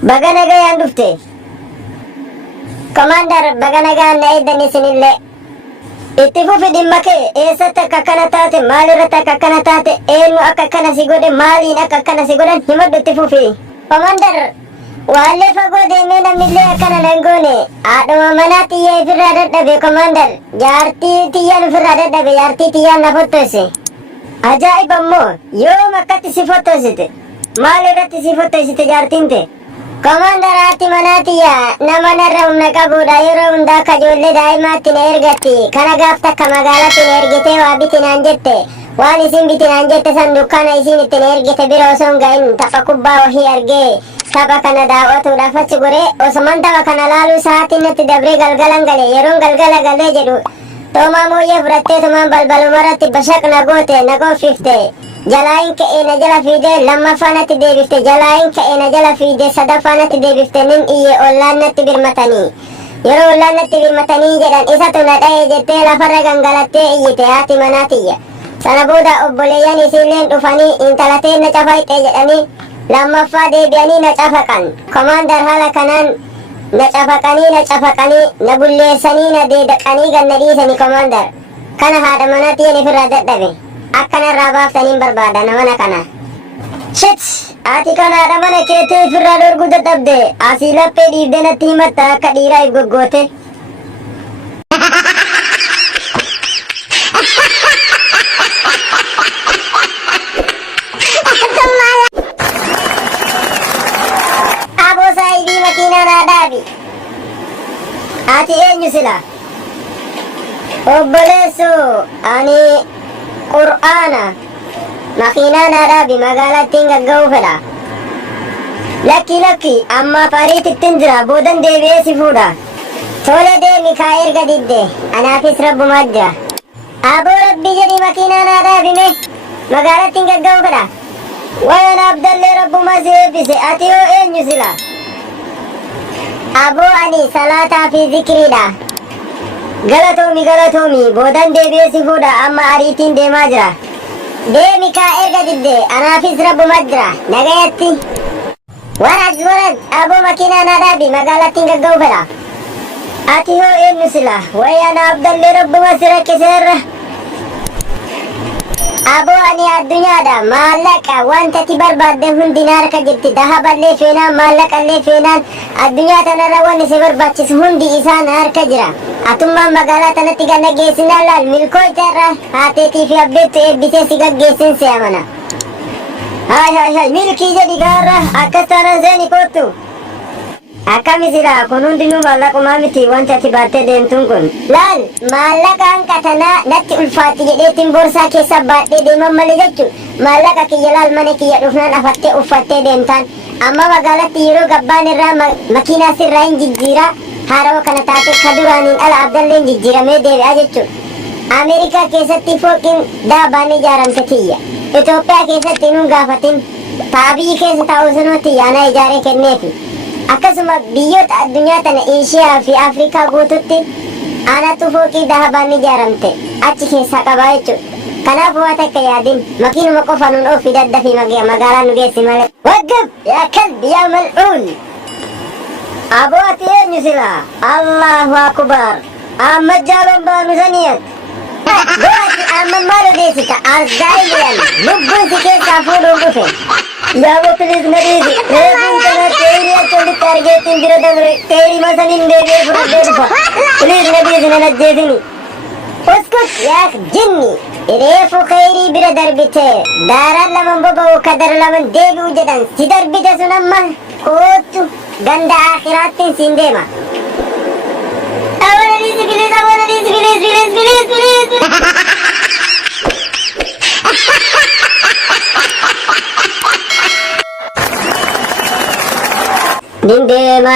Baganaga yan dufte. Commander, baganaga na idani sinille. Ittifu fidin make, esata kakana taate, maalirata kakana taate, enu akkana sigode, maalin akkana sigodan himadu ittifu fi. Commander, walle fago deeme namnille akkana nangone. Aduma mana tiyya ifirra dadhabe Commander. Jaartii tiyyan ifirra dadhabe, jaartii tiyyan na fottose. Ajaa'ib ammoo yoom akkatti si fottosite? Maalirratti si fottosite jaartinte? Commander haati manaatiyya nama narra humna qabudha yeroo hundaa akka ijoollee daa'imaatti na ergatti kana gaaf takka magaalatti na ergitee waa biti naan jette waan isin biti naan jette san dukkaana isin itti na ergite bira osoo hin ga'in tapha kubbaa wahii argee tapha kana daawwatuudhaaf achi goree osumaan tapha kana laaluu sa'aatiin natti dabree galgalan galee yeroon galgala galee jedhu toomaa mooyyee fudhattee tumaan balbalumarratti bashaqna goote na gonfifte. Jalaayin ka'ee na jala fiidee lammaffaa natti deebifte jalaayin ka'ee na jala fiidee sadaffaa natti deebifte nin iyyee ollaan natti birmatanii yeroo ollaan natti birmatanii jedhan isatu na dha'ee jettee lafarra gangalattee iyyite haati manaatiyya sana booda obboleeyyan isiilleen dhufanii intalatee na cafayxee jedhanii lammaffaa deebi'anii na cafaqan Commander haala kanaan na cafaqanii na bulleessanii na deedaqanii ganna dhiisanii Commander kana haadha manaatiyyan ifirraa dadhabe. Akkanarraa baaftaniin barbaada namana kana. Shit! Ati kanaadha mana keettee ifirraa dhorguu dadhabde asii laphee dhiibdee natti himatta akka dhiiraa if goggoote. Aboo saayibii makiinaa naa dhaabi. Ati eenyu sila? Obboleessu ani Qur'aana makiinaa naa dhaabi magaalattiin gagga'uu fedha. Lakki amma fariitittin jira boodan deebi'ee si fuudha. Tole deemi kaa erga didde anaafis rabbumaa jira. Aboo rabbii jedhii makiinaa naa dhaabime magaalattiin gagga'uu fedha. Wayan abdallee rabbumaa si eebbise ati yoo eenyu sila? Aboo ani salaataa fi zikriidha. Galatoomi boodan deebi'ee si fuudha amma ariitiin deemaa jira. Deemi kaa erga didde anaafis rabbumaa jira nagayatti. Waraj aboo makiinaa naa dhaabi magaalattiin gagga'uu fedha. Ati hoo eenyu sila? Wayyaan abdallee rabbuma si rakkiseerra. Aboo ani addunyaadha maallaqa wanta ati barbaadde hundinaa harka jirti dahaballee feenaan maallaqallee feenaan addunyaa tanarra wanni si barbaachisu hundi isaan harka jira. Atummaan magaalaa tanatti ganna geessinaan laal milkooyteerra haateetii fi abbeettu eebbisee si gaggeessin si amana. Hai milkii jedhi gaarra akkas taanaan seeni koottu. Akkamisiidha kun hundinuu maallaqumaa miti wanti ati baattee deemtuun kun. Laal maallaqaan qatanaa natti ulfaatti jedheetiin boorsaa keessa baadhee deeman malee jechuun maallaqa kiyya laal mana kiyya dhufnaan afattee uffattee deemtaan amma magaalatti yeroo gabbaan irraa makiinaa sirraa hin jijjiiraa haarawa kana taate ka duraaniin ala abdalleen jijjiiramee deebi'aa jechuun. Ameerikaa keessatti fooqiin daabaan ijaaramte kiyya. Itoophiyaa keessatti nuun gaafatin taabiyyi keessa taa'uu sanuutti yaana ijaaree kenneefi. Akkasuma biyyoota addunyaa tana Eeshiyaa fi Afrikaa guututti anatu fooqii dahabaan ijaaramte achi keessaa qabaa jechuudha. Kanaaf waa takka yaadin makiinuma qofa nuun ofii daddafi magaalaa nu geessi malee. Waggab yaa kalbi yaa mal'uun. Aboo ati eenyu sila? Allahu akbar. Amma jaaloon baanu saniyat. Gooti amma maal odeessita? Arzaayiliyan lubbuun si keessaa fuudhuun dhufe. Yaaboo piliis na dhiisi. Reefuun kana teerii acholitti argeettiin bira dabre teerii masaniin deebi'ee fudhadhee dhufa. Piliis na dhiisi nan ajjeesini. Uskut yaak jinni. Reefu khayrii bira darbite. Daaraan laman boba'u kadar laman deebi'u jedhan si darbite sun amma kootu ganda akhiraattiin siin deema. Abona dhiisi piliis abona dhiisi piliis.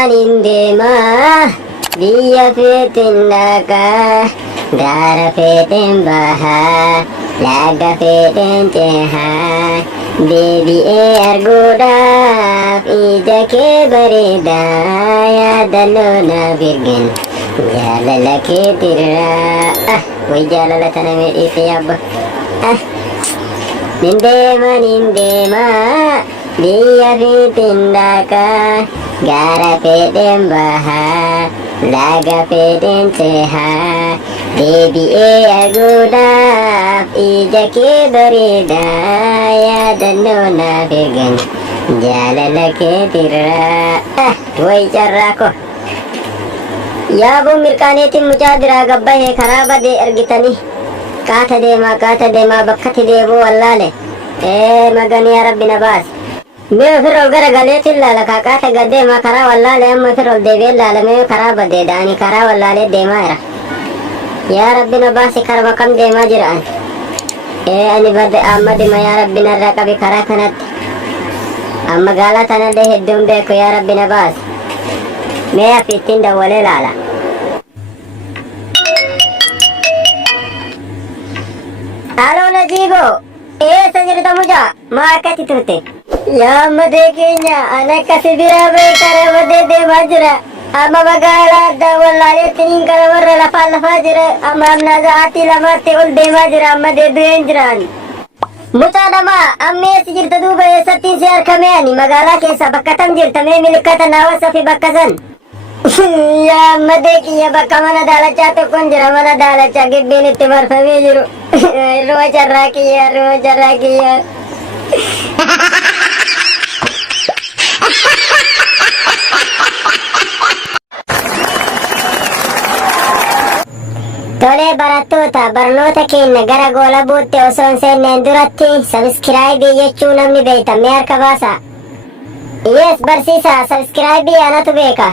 Nindeema biyya feetin dhaqaa gaara feetin bahaa laga feetin cehaa deebi'ee arguudhaaf ija kee bareedaa yaadannoo naaf ergan jaalala keetirraa way jaalala tana miidhiise yaabba nindeema biyya fiitiin dhaqaa gaara fedheen bahaa laga fedheen cehaa deebi'ee arguudhaaf ija kee bareedaa yaadannoo naaf eegan jaalala keetirraa way carraa ko yaaboo mirqaaneetiin mucaa biraa gabbahee karaa badee argitanii kaata deemaa bakkatti deebuu wallaale maganii yaa rabbi na baase mee ofirra ol gara galeetiin laala kaakaata gaddeemaa karaa wallaale amma ofirra ol deebi'ee laalamee karaa badee da'anii karaa wallaalee deemaa jira yaa rabbi na baase karama kam deemaa jira ani badde amma dima yaa rabbi narraa qabi karaa kanatti amma magaalaa tanallee hedduun beeku yaa rabbi na baase mee afiittiin dawwalee laala Halo Najibo, sajirta muja, maakati turte. Ya made keenya anaka sibira be karawade de majra. Amma magala da wallahi tinin karawar lafa jira. Amma amna zaati lamate ul de majra amma de duenjran. Muta nama amme sijirta duba satin se arkamani magala ke sabakatam jirta me milikata nawasa fi bakasan. Ya made kiya bakka mana dalacha to konjra mana dalacha gibbini timar fami jiru ruwa jarra kiya Tole barattoota barnoota keenya gara goola buutte osoo hin seenneen duratti sabskiraayibii jechuu namni beekta mee harka baasa yes barsiisa sabskiraayibii anatu beeka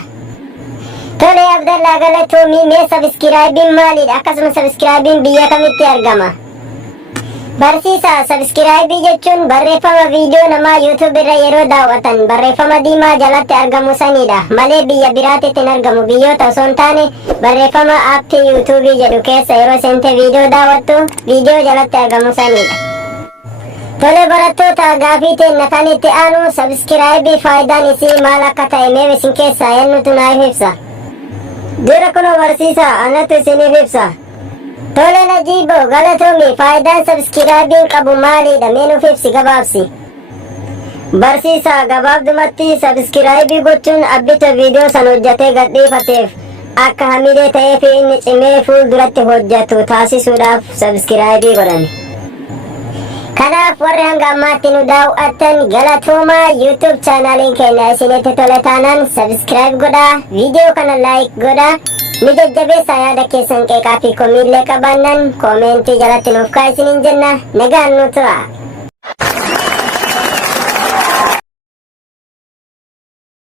Tole Abdallah galatoomii mee sabskiraayibiin maalidha akkasuma sabskiraayibiin biyya kamitti argama barsiisa sabskiraayibii jechuun barreeffama viidiyoo namaa yuutuub irra yeroo daawwatan barreeffama diimaa jalatti argamu sanidha malee biyya biraatitti hin argamu biyyoota osoo hin taane barreeffama aappii yuutuubii jedhu keessa yeroo seente viidiyoo daawwattu viidiyoo jalatti argamu sanidha Tole barattoota gaafii teenya kan itti aanu sabskiraayibii faayidaan isii maal akka ta'e mee isin keessaa eenyutu naaf ibsa Dura kuno barsiisa anatu isiniif ibsa Tole Najibo galatoomii faayidaan sabskiraayibiin qabu maalidha mee nuuf ibsi gabaabsi Barsiisa gabaabdumatti sabskiraayibii gochuun abbita viidiyoo san hojjatee gadhiifateef akka hamilee ta'ee fi inni cimee fuulduratti hojjatu taasisuudhaaf sabskiraayibii godhame Kanaaf warri hanga ammaatti nu daawwattan galatoomaa YouTube chaanaliin keenya isinitti tole taanaan subscribe godhaa viidiyoo kana like godhaa ni jajjabeessaa yaada keessan qeeqaa fi komiillee qabaannan koomentii jalatti nuuf kaa'aa isiniin jenna nagaan nu tura